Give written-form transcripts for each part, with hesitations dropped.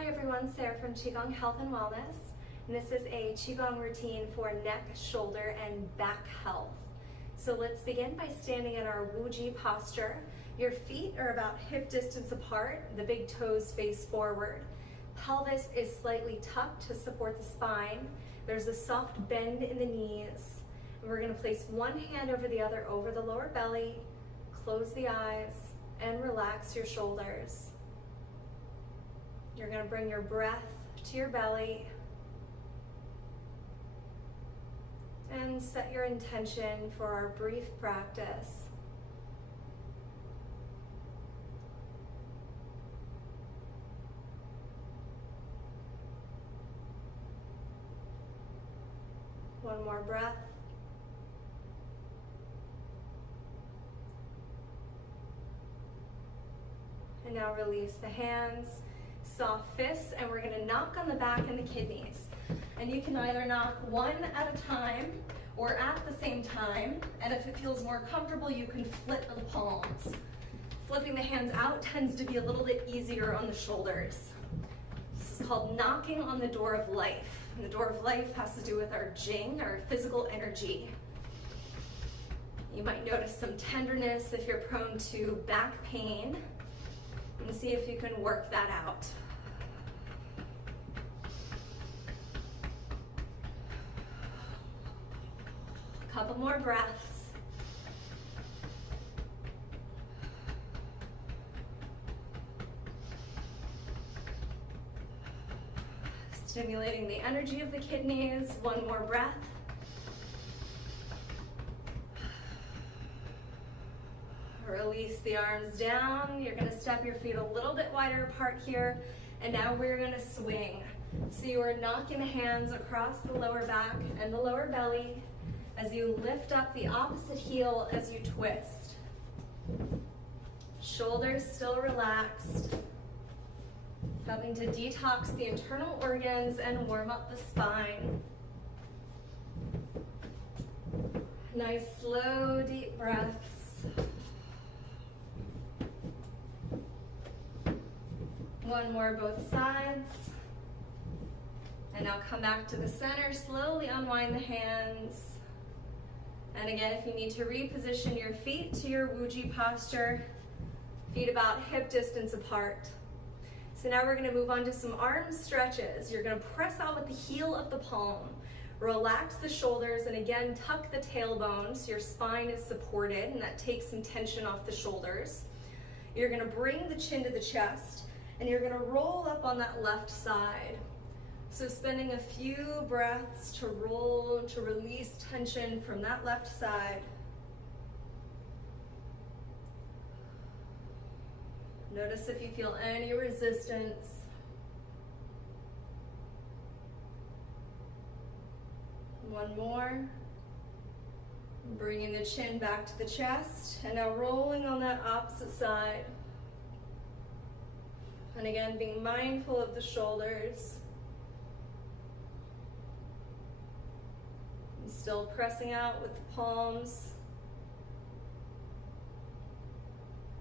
Hi everyone, Sarah from Qigong Health and Wellness, and this is a Qigong routine for neck, shoulder, and back health. So let's begin by standing in our Wuji posture. Your feet are about hip distance apart, the big toes face forward. Pelvis is slightly tucked to support the spine. There's a soft bend in the knees. And we're going to place one hand over the other over the lower belly, close the eyes, and relax your shoulders. You're going to bring your breath to your belly and set your intention for our brief practice. One more breath. And now release the hands. Soft fists, and we're going to knock on the back and the kidneys. And you can either knock one at a time or at the same time, and if it feels more comfortable, you can flip the palms. Flipping the hands out tends to be a little bit easier on the shoulders. This is called knocking on the door of life. And the door of life has to do with our Jing, our physical energy. You might notice some tenderness if you're prone to back pain. And see if you can work that out. A couple more breaths. Stimulating the energy of the kidneys. One more breath. Release the arms down. You're going to step your feet a little bit wider apart here. And now we're going to swing. So you are knocking the hands across the lower back and the lower belly as you lift up the opposite heel as you twist. Shoulders still relaxed. Helping to detox the internal organs and warm up the spine. Nice, slow, deep breaths. One more both sides. And now come back to the center, slowly unwind the hands. And again, if you need to reposition your feet to your Wuji posture, feet about hip distance apart. So now we're gonna move on to some arm stretches. You're gonna press out with the heel of the palm. Relax the shoulders and again, tuck the tailbone so your spine is supported and that takes some tension off the shoulders. You're gonna bring the chin to the chest. And you're going to roll up on that left side. So spending a few breaths to roll, to release tension from that left side. Notice if you feel any resistance. One more. Bringing the chin back to the chest. And now rolling on that opposite side. And again, being mindful of the shoulders. And still pressing out with the palms.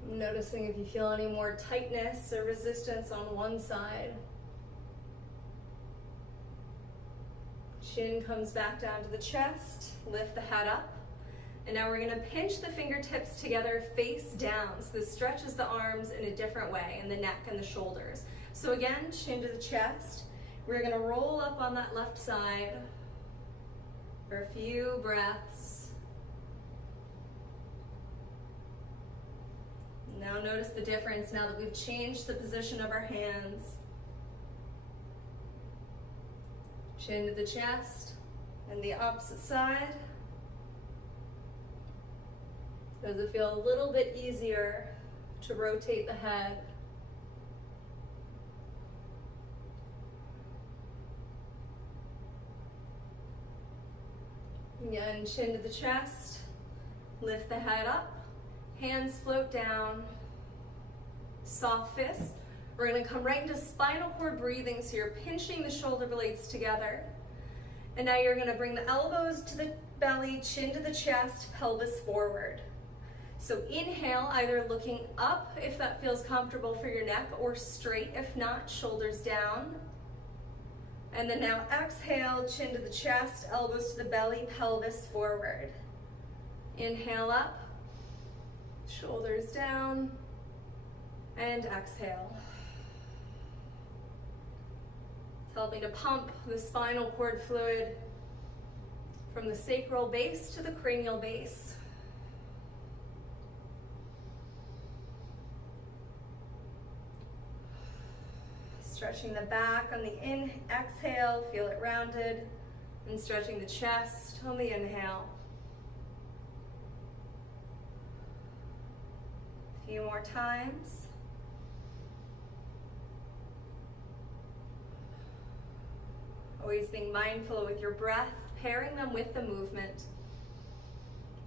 Noticing if you feel any more tightness or resistance on one side. Chin comes back down to the chest. Lift the head up. And now we're going to pinch the fingertips together face down. So this stretches the arms in a different way, and the neck and the shoulders. So again, chin to the chest. We're going to roll up on that left side for a few breaths. Now notice the difference now that we've changed the position of our hands. Chin to the chest and the opposite side. Does it feel a little bit easier to rotate the head? Again, chin to the chest, lift the head up, hands float down, soft fist. We're going to come right into spinal cord breathing, so you're pinching the shoulder blades together. And now you're going to bring the elbows to the belly, chin to the chest, pelvis forward. So inhale, either looking up if that feels comfortable for your neck, or straight if not, shoulders down. And then now exhale, chin to the chest, elbows to the belly, pelvis forward. Inhale up, shoulders down, and exhale. It's helping to pump the spinal cord fluid from the sacral base to the cranial base. Stretching the back on the exhale, feel it rounded, and stretching the chest on the inhale. A few more times. Always being mindful with your breath, pairing them with the movement.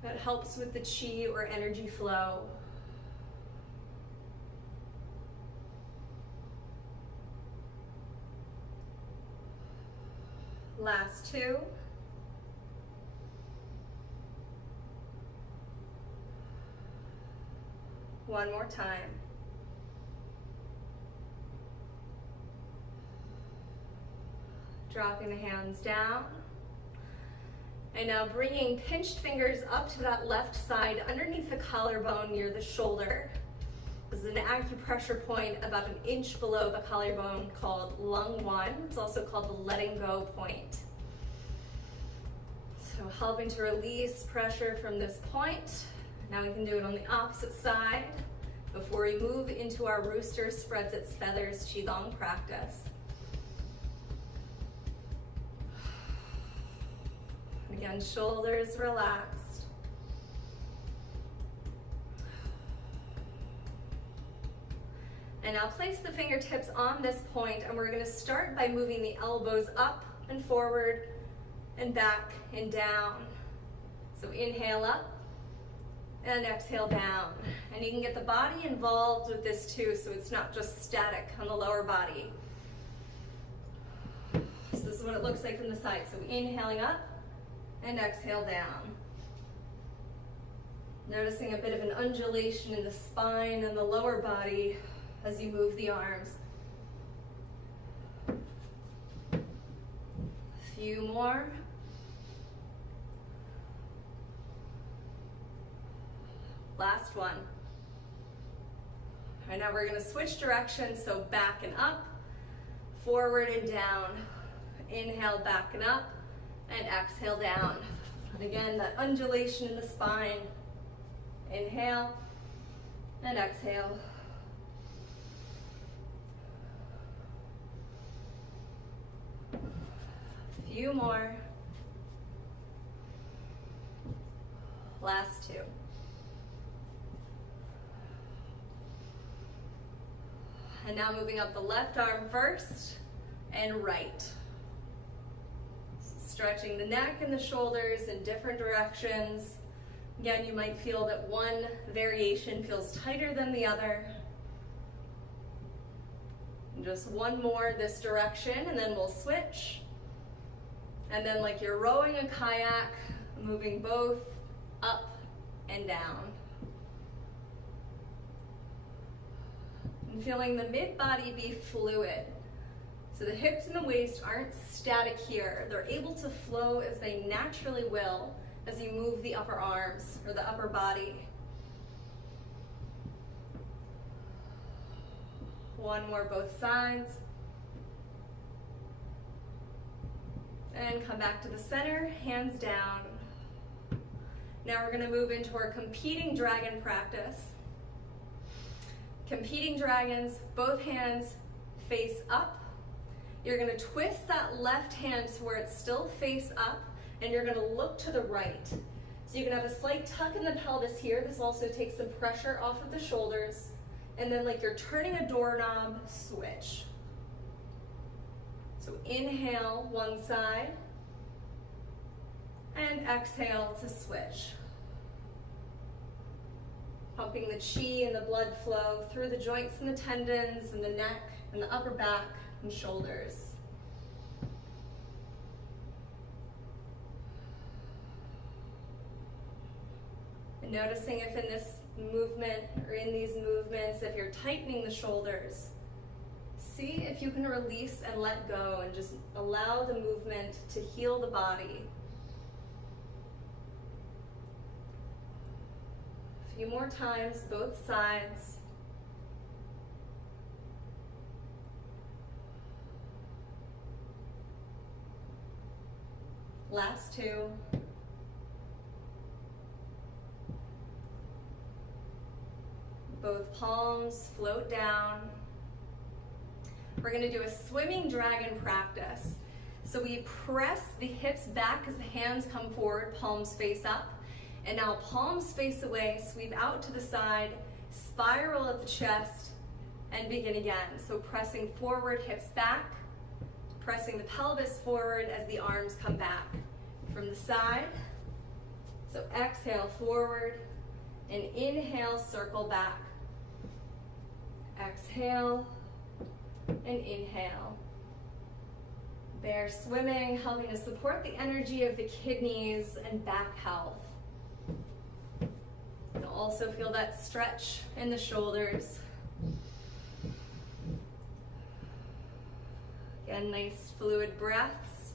That helps with the chi or energy flow. Last two. One more time. Dropping the hands down. And now bringing pinched fingers up to that left side underneath the collarbone near the shoulder. This is an acupressure point about an inch below the collarbone called lung 1. It's also called the letting go point. So helping to release pressure from this point. Now we can do it on the opposite side before we move into our rooster spreads its feathers Qigong practice. Again, shoulders relaxed. And now place the fingertips on this point, and we're going to start by moving the elbows up and forward and back and down. So inhale up and exhale down. And you can get the body involved with this too, so it's not just static on the lower body. So this is what it looks like from the side. So inhaling up and exhale down. Noticing a bit of an undulation in the spine and the lower body as you move the arms. A few more. Last one. All right, now we're going to switch directions, so back and up, forward and down. Inhale, back and up, and exhale down. And again, that undulation in the spine. Inhale and exhale. A few more. Last two. And now moving up the left arm first and right. Stretching the neck and the shoulders in different directions. Again, you might feel that one variation feels tighter than the other. And just one more this direction, and then we'll switch. And then like you're rowing a kayak, moving both up and down. And feeling the mid-body be fluid. So the hips and the waist aren't static here. They're able to flow as they naturally will as you move the upper arms or the upper body. One more both sides. And come back to the center, hands down. Now we're going to move into our competing dragon practice. Competing dragons, both hands face up. You're going to twist that left hand to where it's still face up, and you're going to look to the right. So you can have a slight tuck in the pelvis here. This also takes some pressure off of the shoulders. And then like you're turning a doorknob, switch. So inhale one side, and exhale to switch. Pumping the chi and the blood flow through the joints and the tendons and the neck and the upper back and shoulders. And noticing if in this movement or in these movements, if you're tightening the shoulders, see if you can release and let go and just allow the movement to heal the body. A few more times, both sides. Last two. Both palms float down. We're going to do a swimming dragon practice. So we press the hips back as the hands come forward, palms face up. And now palms face away, sweep out to the side, spiral at the chest, and begin again. So pressing forward, hips back, pressing the pelvis forward as the arms come back from the side. So exhale forward, and inhale, circle back. Exhale, and inhale. Bear swimming, helping to support the energy of the kidneys and back health. You'll also feel that stretch in the shoulders. Again, nice fluid breaths.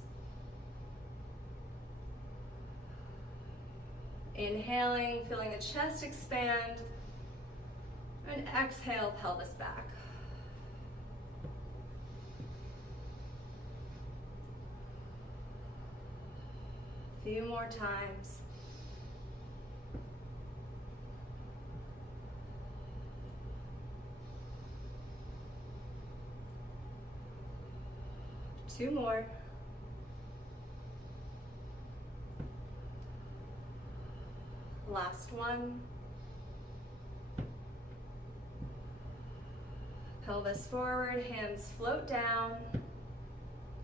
Inhaling, feeling the chest expand. And exhale, pelvis back. A few more times. Two more. Last one. Pelvis forward, hands float down.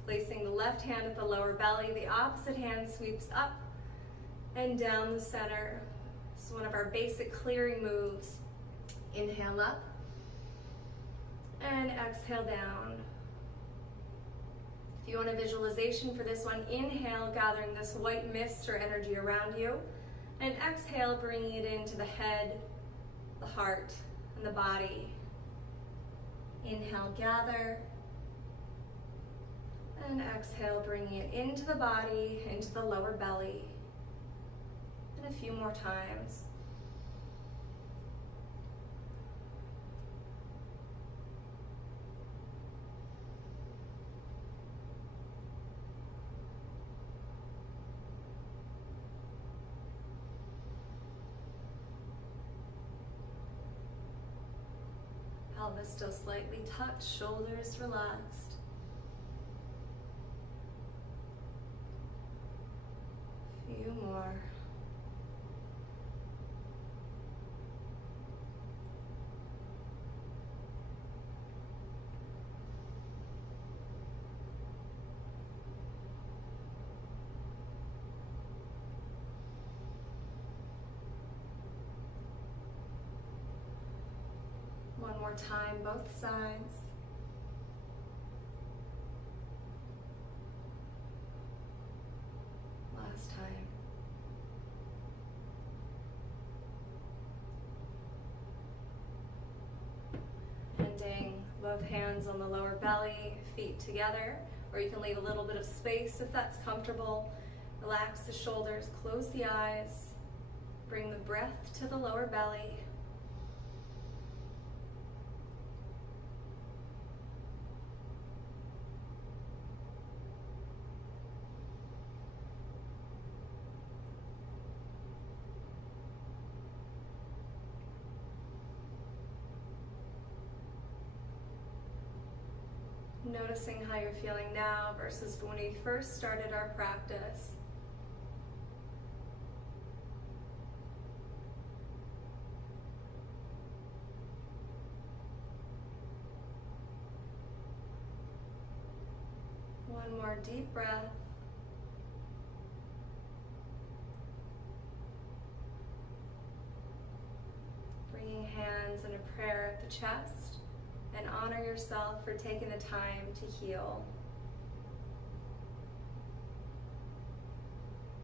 Placing the left hand at the lower belly, the opposite hand sweeps up and down the center. This is one of our basic clearing moves. Inhale up and exhale down. If you want a visualization for this one, inhale, gathering this white mist or energy around you, and exhale, bringing it into the head, the heart, and the body. Inhale, gather, and exhale, bringing it into the body, into the lower belly. And a few more times. Pelvis still slightly tucked, shoulders relaxed. Few more. One more time, both sides. Last time. Ending, both hands on the lower belly, feet together, or you can leave a little bit of space if that's comfortable. Relax the shoulders, close the eyes, bring the breath to the lower belly. Noticing how you're feeling now versus when we first started our practice. One more deep breath. Bringing hands in a prayer at the chest. And honor yourself for taking the time to heal.